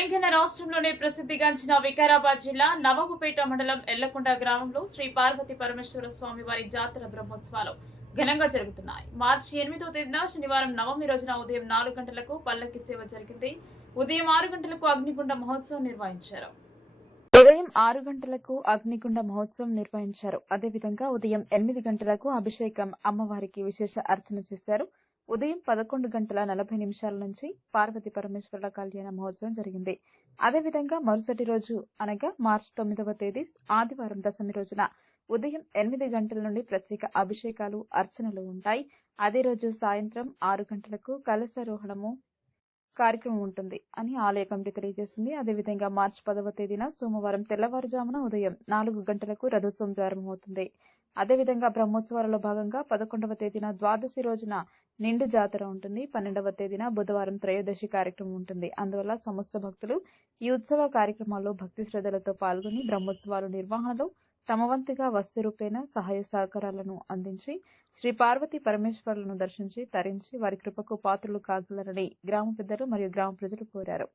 తెలంగాణ రాష్ట్రంలోనే ప్రసిద్ధిగాంచిన వికారాబాద్ జిల్లా నవాబుపేట మండలం ఎల్లకొండ గ్రామంలో శ్రీ పార్వతి పరమేశ్వర స్వామి వారి జాతర బ్రహ్మోత్సవాలు ఘనంగా జరుగుతున్నాయి. మార్చి ఎనిమిదో తేదీన శనివారం నవమి రోజున ఉదయం నాలుగు గంటలకు పల్లకి సేవ జరిగింది. ఉదయం ఆరు గంటలకు అగ్నిగుండ మహోత్సవం నిర్వహించారు. ఉదయం ఆరు గంటలకు అగ్నిగుండ మహోత్సవం నిర్వహించారు. అదేవిధంగా ఉదయం ఎనిమిది గంటలకు అభిషేకం అమ్మవారికి విశేష అర్చన చేశారు. ఉదయం పదకొండు గంటల నలభై నిమిషాల నుంచి పార్వతి పరమేశ్వరుల కళ్యాణ మహోత్సవం జరిగింది. అదేవిధంగా మరుసటి రోజు అనగా మార్చి తొమ్మిదవ తేదీ ఆదివారం దశమి రోజున ఉదయం ఎనిమిది గంటల నుండి ప్రత్యేక అభిషేకాలు అర్చనలు ఉంటాయి. అదే రోజు సాయంత్రం ఆరు గంటలకు కలశారోహణము కార్యక్రమం ఉంటుంది అని ఆలయ కమిటీ తెలియజేసింది. అదేవిధంగా మార్చి పదవ తేదీన సోమవారం తెల్లవారుజామున ఉదయం నాలుగు గంటలకు రథోత్సవం ప్రారంభమవుతుంది. అదేవిధంగా బ్రహ్మోత్సవాలలో భాగంగా పదకొండవ తేదీన ద్వాదశి రోజున నిండు జాతర ఉంటుంది. పన్నెండవ తేదీన బుధవారం త్రయోదశి కార్యక్రమం ఉంటుంది. అందువల్ల సమస్త భక్తులు ఈ ఉత్సవ కార్యక్రమాల్లో భక్తి శ్రద్ధలతో పాల్గొని బ్రహ్మోత్సవాల నిర్వహణలో తమ వంతుగా వస్తు రూపేణ సహాయ సహకారాలను అందించి శ్రీ పార్వతి పరమేశ్వరులను దర్శించి తరించి వారి కృపకు పాత్రలు కాగలరని గ్రామ పెద్దలు మరియు గ్రామ ప్రజలు కోరారు.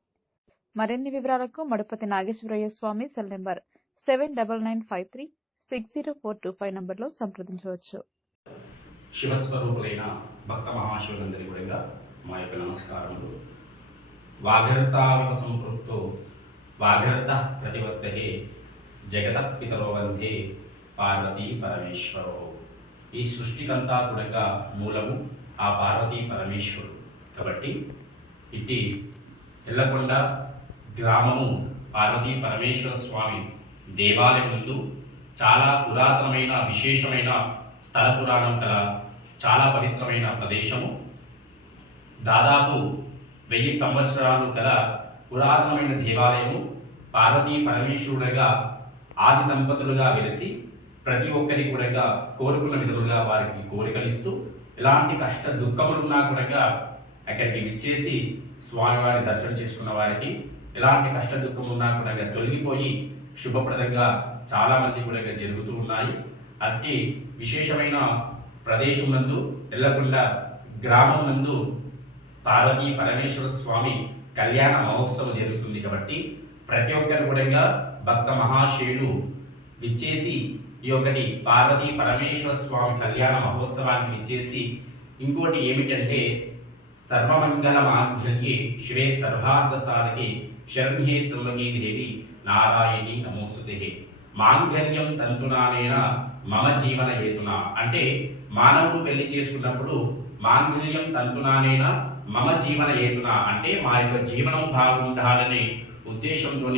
మరిన్ని వివరాలకు Madupathi Nageswarayya Swamy cell number seven double nine five three six zero four two five నంబర్లో సంప్రదించవచ్చు. శివస్వరూపులైన భక్త మహాశివులందరి కూడా మా యొక్క నమస్కారములు. వాఘరతావివ సంపృక్తో వాఘరత ప్రతివర్తహే జగత పితరో వందే పార్వతీ పరమేశ్వరో. ఈ సృష్టికంతా కూడా మూలము ఆ పార్వతీ పరమేశ్వరుడు. కాబట్టి ఇట్టి ఎల్లకొండ గ్రామము పార్వతీ పరమేశ్వర స్వామి దేవాలయం ముందు చాలా పురాతనమైన విశేషమైన స్థల పురాణం కల చాలా పవిత్రమైన ప్రదేశము. దాదాపు వెయ్యి సంవత్సరాలు గల పురాతనమైన దేవాలయము పార్వతీ పరమేశ్వరుడుగా ఆది దంపతులుగా వెలిసి ప్రతి ఒక్కరి కూడా కోరుకున్న విధములుగా వారికి కోరికలు ఇస్తూ ఎలాంటి కష్ట దుఃఖములున్నా కూడా అక్కడికి విచ్చేసి స్వామివారి దర్శనం చేసుకున్న వారికి ఎలాంటి కష్ట దుఃఖమున్నా కూడా తొలగిపోయి శుభప్రదంగా చాలామంది కూడా జరుగుతూ ఉన్నాయి. అట్టి విశేషమైన ప్రదేశం నందు ఎల్లకుండా గ్రామం నందు పార్వతీ పరమేశ్వర స్వామి కళ్యాణ మహోత్సవం జరుగుతుంది కాబట్టి ప్రతి ఒక్కరు కూడా భక్త మహాశయులు విచ్చేసి ఈ ఒకటి పార్వతీ పరమేశ్వర స్వామి కళ్యాణ మహోత్సవానికి విచ్చేసి ఇంకోటి ఏమిటంటే సర్వమంగళ మాంగళ్యే శివే సర్వార్థ సాధకే శరణ్యే త్రమగీ దేవి నారాయణి నమోసుదే మాంగళ్యం తంతునానేన మమ జీవన హేతున అంటే మానవుడు పెళ్ళి చేసుకున్నప్పుడు మాంగళ్యం తంతునానేన మమ జీవన హేతున అంటే మా యొక్క జీవనం బాగుండాలనే ఉద్దేశంతో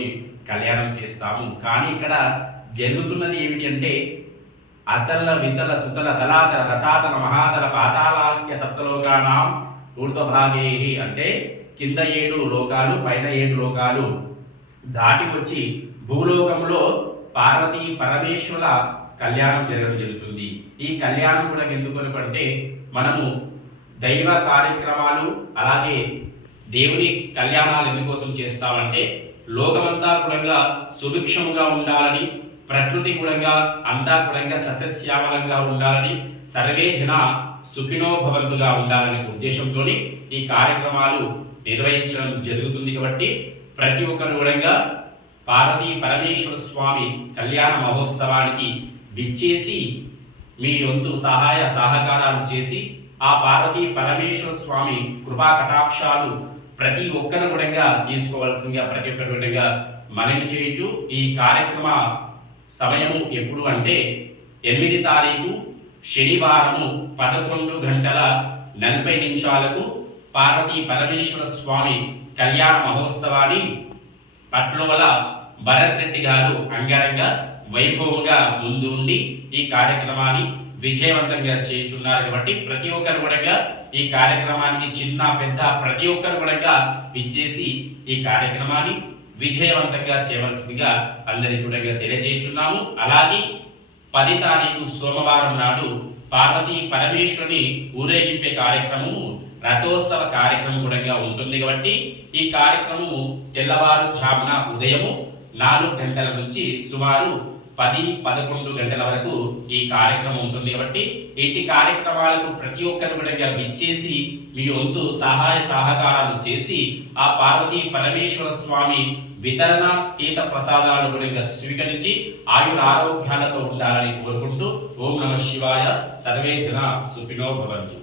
కళ్యాణం చేస్తాము. కానీ ఇక్కడ జరుగుతున్నది ఏమిటి అంటే అతల వితల సుతల తలాతల రసాతల మహాతల పాతాళాఖ్య సప్తలోకానాం ఊర్ధ్వభాగే అంటే కింద ఏడు లోకాలు పైన ఏడు లోకాలు దాటి వచ్చి భూలోకంలో పార్వతీ పరమేశ్వర కళ్యాణం జరగడం జరుగుతుంది. ఈ కళ్యాణం కూడా ఎందుకు అంటే మనము దైవ కార్యక్రమాలు అలాగే దేవుని కళ్యాణాలు ఎందుకోసం చేస్తామంటే లోకమంతా కూడా సుభిక్షముగా ఉండాలని ప్రకృతి కూడా అంతా కూడా సస్యశ్యామలంగా ఉండాలని సర్వే జన సుఖినో భవంతుగా ఉండాలనే ఉద్దేశంతో ఈ కార్యక్రమాలు నిర్వహించడం జరుగుతుంది కాబట్టి ప్రతి ఒక్కరు కూడా పార్వతీ పరమేశ్వర స్వామి కళ్యాణ మహోత్సవానికి విచ్చేసి మీ వంతు సహాయ సహకారాలు చేసి ఆ పార్వతీ పరమేశ్వర స్వామి కృపా కటాక్షాలు ప్రతి ఒక్కరు కూడా తీసుకోవాల్సిందిగా ప్రతి ఒక్కరు కూడా మనవి చేయొచ్చు. ఈ కార్యక్రమ సమయము ఎప్పుడు అంటే ఎనిమిది తారీఖు శనివారము పదకొండు గంటల నలభై నిమిషాలకు పార్వతీ పరమేశ్వర స్వామి కళ్యాణ మహోత్సవాన్ని పట్లోల భరత్ రెడ్డి గారు అంగరంగ వైభవంగా ముందు ఉండి ఈ కార్యక్రమాన్ని విజయవంతంగా చేస్తున్నారు కాబట్టి ప్రతి ఒక్కరు కూడా ఈ కార్యక్రమానికి చిన్న పెద్ద ప్రతి ఒక్కరు కూడా విచ్చేసి ఈ కార్యక్రమాన్ని విజయవంతంగా చేయవలసిందిగా అందరికీ కూడా తెలియజేస్తున్నాము. అలాగే పది తారీఖు సోమవారం నాడు పార్వతీ పరమేశ్వరుని ఊరేగింపే కార్యక్రమము రథోత్సవ కార్యక్రమం కూడా ఉంటుంది కాబట్టి ఈ కార్యక్రమము తెల్లవారుజామున ఉదయము నాలుగు గంటల నుంచి సుమారు పది పదకొండు గంటల వరకు ఈ కార్యక్రమం ఉంటుంది కాబట్టి ఇట్టి కార్యక్రమాలకు ప్రతి ఒక్కరు కూడా విచ్చేసి మీ వంతు సహాయ సహకారాలు చేసి ఆ పార్వతీ పరమేశ్వర స్వామి వితరణ తీత ప్రసాదాలను కూడా స్వీకరించి ఆయుర ఆరోగ్యాలతో ఉండాలని కోరుకుంటూ ఓం నమ శివాయ. సర్వే జన సుఖినో భవంతు.